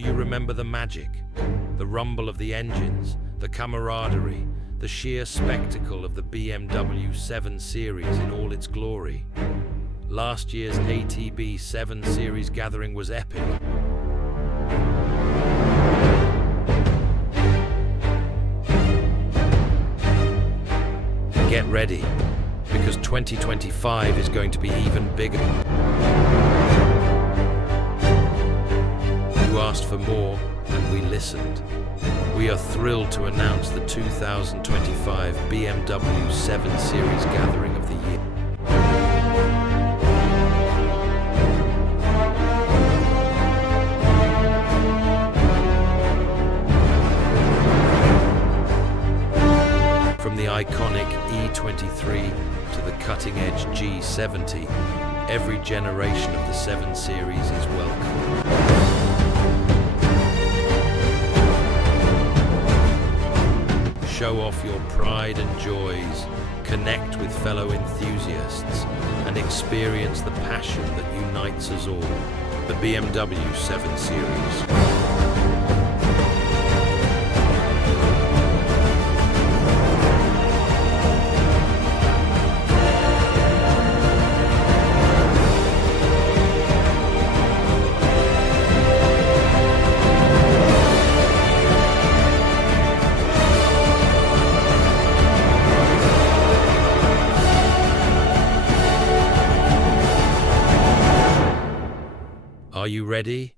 Do you remember the magic? The rumble of the engines, the camaraderie, the sheer spectacle of the BMW 7 Series in all its glory. Last year's ATB 7 Series gathering was epic. Get ready, because 2025 is going to be even bigger. You asked for more, and we listened. We are thrilled to announce the 2025 BMW 7 Series Gathering of the Year. From the iconic E23 to the cutting-edge G70, every generation of the 7 Series is welcome. Show off your pride and joys, connect with fellow enthusiasts, and experience the passion that unites us all. The BMW 7 Series. Are you ready?